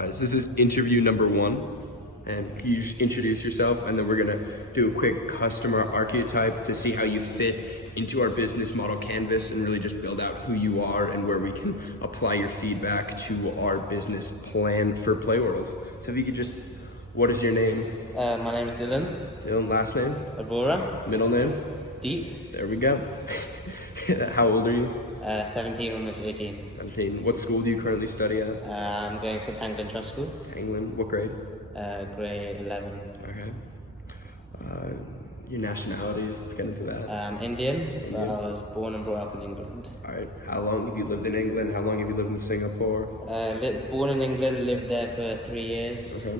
So this is interview number 1, and you just introduce yourself, and then we're gonna do a quick customer archetype to see how you fit into our business model canvas and really just build out who you are and where we can apply your feedback to our business plan for Playworld. So if you could just, what is your name? My name is Dylan. Dylan, last name? Aurora. Middle name? Deep. There we go. How old are you? 17, almost 18. 17. What school do you currently study at? I'm going to Tanglin Trust School. England. What grade? Grade 11. Okay. Your nationalities, let's get into that. Indian, but I was born and brought up in England. Alright, how long have you lived in England? How long have you lived in Singapore? Born in England, lived there for 3 years, Okay.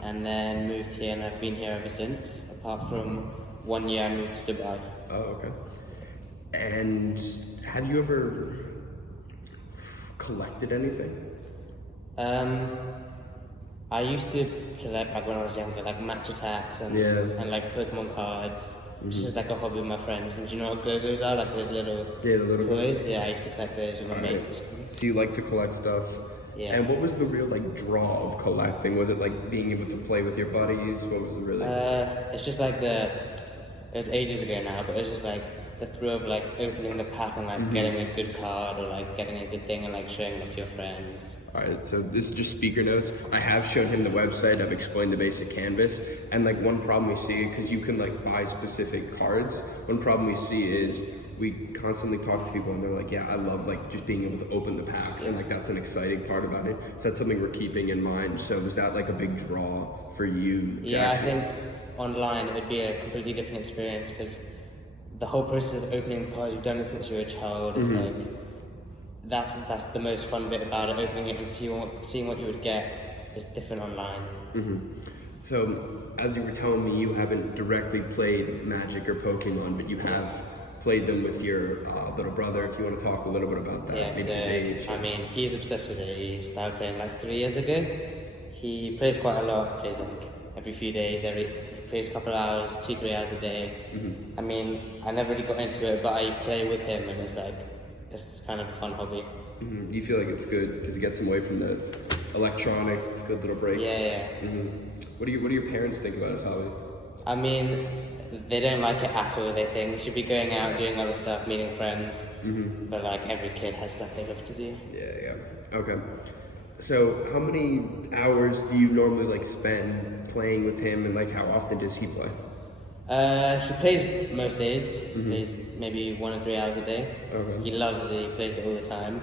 and then moved here, and I've been here ever since. Apart from 1 year I moved to Dubai. Oh, okay. And have you ever collected anything? I used to collect, like when I was younger, like match attacks and like Pokemon cards, just as like a hobby with my friends. And do you know what Go-Go's are? Like those little, the little toys? Yeah, I used to collect those with my mates at school. So you like to collect stuff? Yeah. And what was the real like draw of collecting? Was it like being able to play with your buddies? What was it really? It's just like it was ages ago now, but it was just like the thrill of like opening the pack and like getting a good card or like getting a good thing and like showing it to your friends. Alright, so this is just speaker notes. I have shown him the website, I've explained the basic canvas, and like one problem we see, because you can like buy specific cards, one problem we see is we constantly talk to people and they're like, yeah, I love like just being able to open the packs, and like that's an exciting part about it. So that's something we're keeping in mind. So is that like a big draw for you? Yeah, I think online it would be a completely different experience because the whole process of opening the cards, you've done it since you were a child. It's like that's the most fun bit about it. Opening it and seeing what you would get is different online. So as you were telling me, you haven't directly played Magic or Pokemon, but you have played them with your little brother. If you want to talk a little bit about that, Yeah, maybe so his age. I mean, he's obsessed with it. He started playing like 3 years ago. He plays quite a lot. He plays like every few days. He plays a couple of hours, 2-3 hours a day. I mean, I never really got into it, but I play with him, and it's kind of a fun hobby. You feel like it's good because it gets him away from the electronics. It's a good little break. Yeah. What do your parents think about his hobby? I mean, they don't like it at all. They think we should be going out, doing other stuff, meeting friends. But like every kid has stuff they love to do. Yeah. Okay. So how many hours do you normally like spend playing with him, and like how often does he play? He plays most days. He plays maybe 1 or 3 hours a day. Okay. He loves it. He plays it all the time.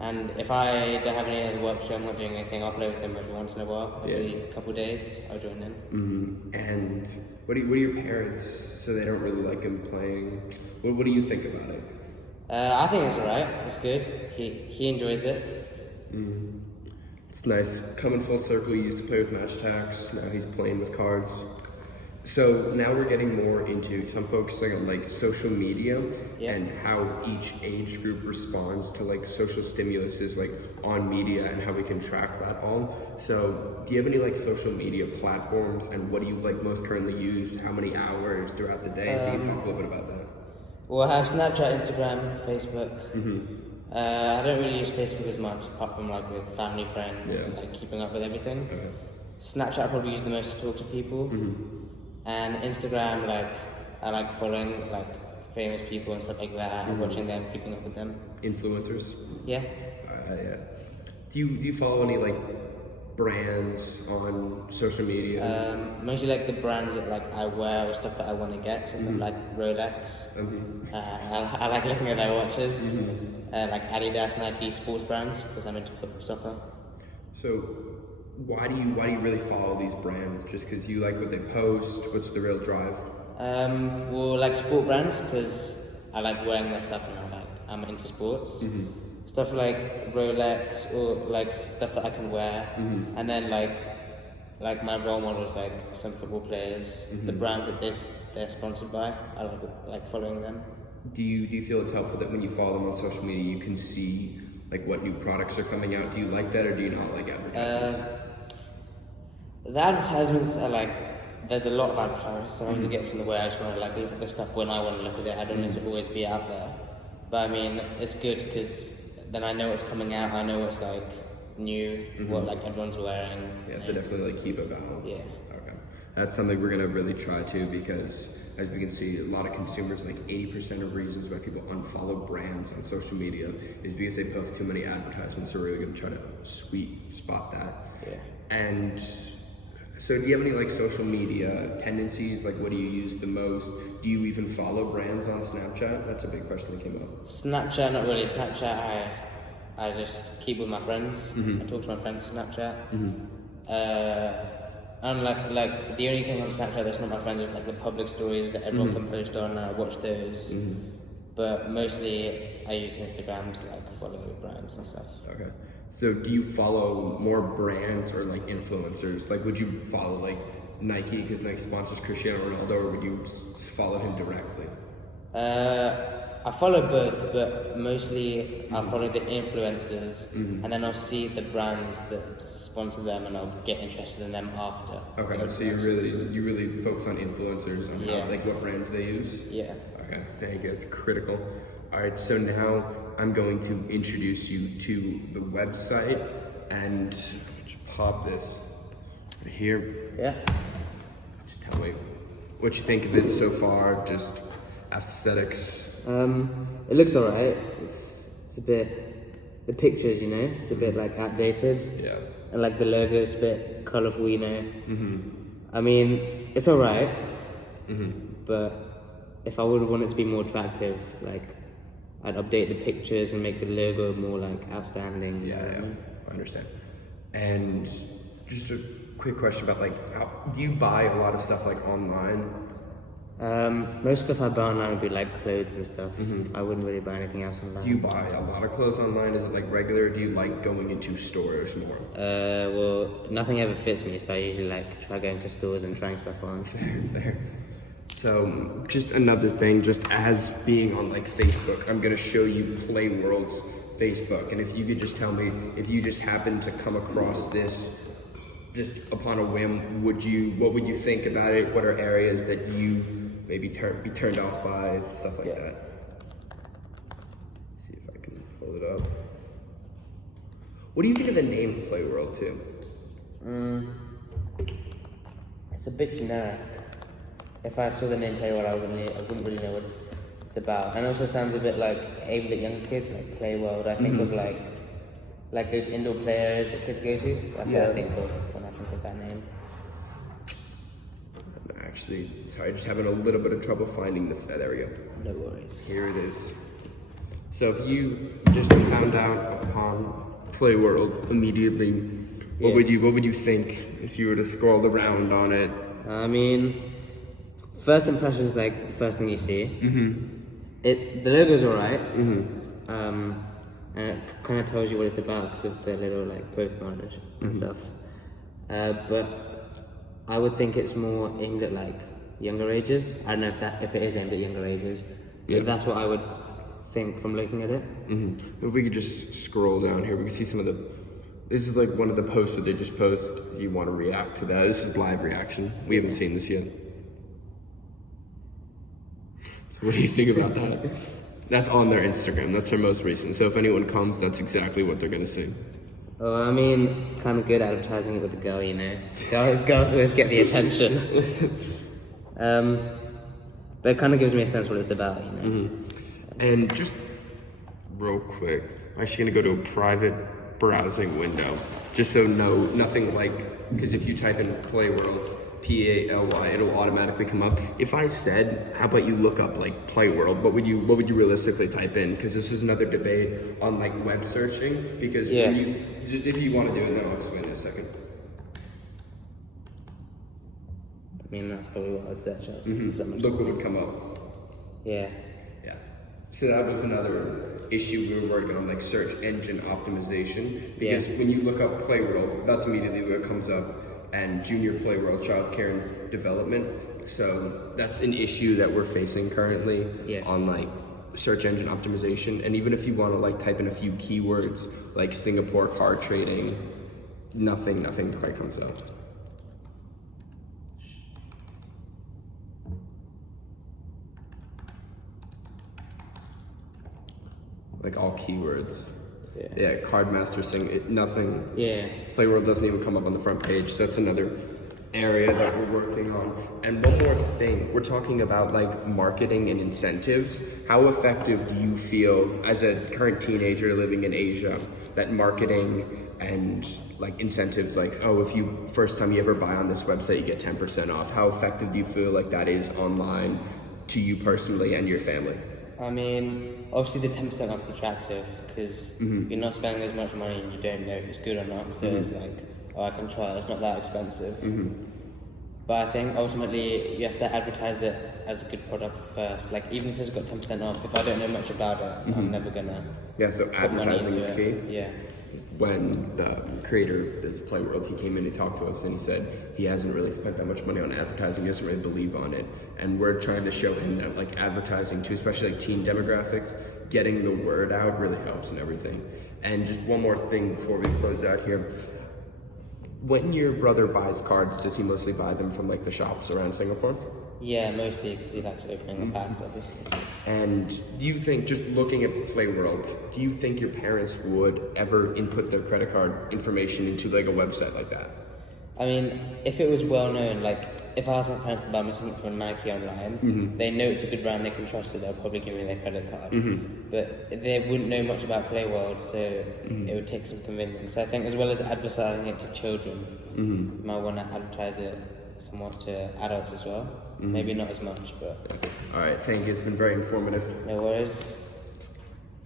And if I don't have any other work, so I'm not doing anything, I'll play with him every once in a while. Every couple of days, I'll join in. And what do your parents? So they don't really like him playing. What do you think about it? I think it's alright. It's good. He enjoys it. It's nice. Coming full circle, he used to play with match attacks, now he's playing with cards. So now we're getting more into, because I'm focusing on like social media and how each age group responds to like social stimuluses like on media and how we can track that all. So do you have any like social media platforms, and what do you like most currently use? How many hours throughout the day? If you can talk a little bit about that. Well, I have Snapchat, Instagram, Facebook. I don't really use Facebook as much, apart from like with family, friends, and like keeping up with everything. Snapchat I probably use the most to talk to people. And Instagram, like I like following like famous people and stuff like that, and watching them, keeping up with them. Influencers? Yeah. Yeah. Do you follow any like brands on social media? Mostly like the brands that like I wear or stuff that I want to get, so stuff like Rolex. I like looking at their watches, like Adidas, Nike, sports brands, because I'm into soccer. So why do you really follow these brands? Just because you like what they post? What's the real drive? Well, like sport brands, because I like wearing their stuff and I'm into sports. Stuff like Rolex or like stuff that I can wear, and then like my role models, like some football players, the brands that they're sponsored by, I like following them. Do you feel it's helpful that when you follow them on social media, you can see like what new products are coming out? Do you like that, or do you not like advertisements? The advertisements are like, there's a lot of advertisements. Sometimes it gets in the way. I just want to like look at the stuff when I want to look at it. I don't need to always be out there. But I mean, it's good because then I know what's coming out. I know what's like new, what like everyone's wearing. Yeah, so definitely like keep a balance. Yeah. Okay. That's something we're gonna really try to, because as we can see, a lot of consumers, like 80% of reasons why people unfollow brands on social media is because they post too many advertisements. So we're really gonna try to sweet spot that. Yeah. And so do you have any like social media tendencies? Like what do you use the most? Do you even follow brands on Snapchat? That's a big question that came up. Snapchat, not really. Snapchat, I just keep with my friends. I talk to my friends on Snapchat. And like the only thing on Snapchat that's not my friends is like the public stories that everyone can post on. I watch those. But mostly I use Instagram to like follow brands and stuff. Okay. So do you follow more brands or like influencers? Like would you follow like Nike because Nike sponsors Cristiano Ronaldo, or would you follow him directly? I follow both, but mostly I follow the influencers, and then I'll see the brands that sponsor them, and I'll get interested in them after. Okay, so you really focus on influencers, on how, like what brands they use? Yeah. Okay, thank you, it's critical. All right, so now I'm going to introduce you to the website, and just pop this right here. Yeah. Just tell me what you think of it so far, just aesthetics. It looks alright. It's a bit, the pictures, you know, it's a bit like outdated. Yeah. And like the logo is a bit colourful, you know. I mean, it's alright. But if I would want it to be more attractive, like I'd update the pictures and make the logo more like outstanding. Yeah, I understand. And just a quick question about like, how do you buy a lot of stuff like online? Most stuff I buy online would be like clothes and stuff. I wouldn't really buy anything else online. Do you buy a lot of clothes online? Is it like regular? Or do you like going into stores more? Well, nothing ever fits me, so I usually like try going to stores and trying stuff on. Fair. So just another thing, just as being on like Facebook, I'm gonna show you Playworld's Facebook, and if you could just tell me if you just happened to come across this just upon a whim, what would you think about it? What are areas that you maybe be turned off by, stuff like that? See if I can pull it up. What do you think of the name Playworld too? It's a bit generic. If I saw the name Playworld, I wouldn't really know what it's about. And it also sounds a bit like aimed at younger kids, like Playworld. I think of like those indoor players that kids go to. That's what I think of when I think of that name. Actually, sorry, just having a little bit of trouble finding there we go. No worries. Here it is. So if you just found out upon Playworld immediately, what would you think if you were to scroll around on it? I mean, first impression is like the first thing you see. The logo's alright. And it kind of tells you what it's about because of the little like Pokemon and stuff. But I would think it's more aimed at like younger ages. I don't know if it is aimed at younger ages. But that's what I would think from looking at it. If we could just scroll down here, we can see some of the. This is like one of the posts that they just posted. If you want to react to that, this is live reaction. We haven't seen this yet. So what do you think about that? That's on their Instagram. That's their most recent. So if anyone comes, that's exactly what they're gonna see. Oh, I mean, kind of good advertising it with the girl, you know. Girls always get the attention. But it kind of gives me a sense what it's about, you know. And just real quick, I'm actually gonna go to a private browsing window, just so nothing like, because if you type in Playworld, P-A-L-Y, it'll automatically come up. If I said, how about you look up like Playworld, what would you realistically type in? Because this is another debate on like web searching, because if you want to do it, then I'll explain in a second. I mean, that's probably what I would search up. Look what would come up. Yeah. So that was another issue we were working on, like search engine optimization, because when you look up Playworld, that's immediately what comes up, and Junior Playworld Childcare and Development. So that's an issue that we're facing currently on like search engine optimization. And even if you want to like type in a few keywords like Singapore car trading, nothing quite comes up. Like all keywords. Yeah, Cardmaster thing, nothing. Yeah. Playworld doesn't even come up on the front page, so that's another area that we're working on. And one more thing, we're talking about like marketing and incentives. How effective do you feel as a current teenager living in Asia that marketing and like incentives, like, oh, if you first time you ever buy on this website, you get 10% off. How effective do you feel like that is online to you personally and your family? I mean, obviously the 10% off is attractive because you're not spending as much money and you don't know if it's good or not. So it's like, oh, I can try it. It's not that expensive. But I think ultimately you have to advertise it as a good product first. Like even if it's got 10% off, if I don't know much about it, I'm never gonna. Yeah, so put money advertising into is it. key. Yeah. When the creator of this Playworld, he came in and talked to us and he said he hasn't really spent that much money on advertising, he doesn't really believe on it. And we're trying to show him that like advertising too, especially like teen demographics, getting the word out really helps and everything. And just one more thing before we close out here. When your brother buys cards, does he mostly buy them from like the shops around Singapore? Yeah, mostly because he likes opening the packs, obviously. And do you think, just looking at Playworld, do you think your parents would ever input their credit card information into like a website like that? I mean, if it was well known, like if I asked my parents to buy me something from Nike online, they know it's a good brand, they can trust it, they'll probably give me their credit card. But they wouldn't know much about Playworld, so it would take some convincing. So I think as well as advertising it to children, you might want to advertise it somewhat to adults as well. Maybe not as much, but... All right, thank you. It's been very informative. No worries.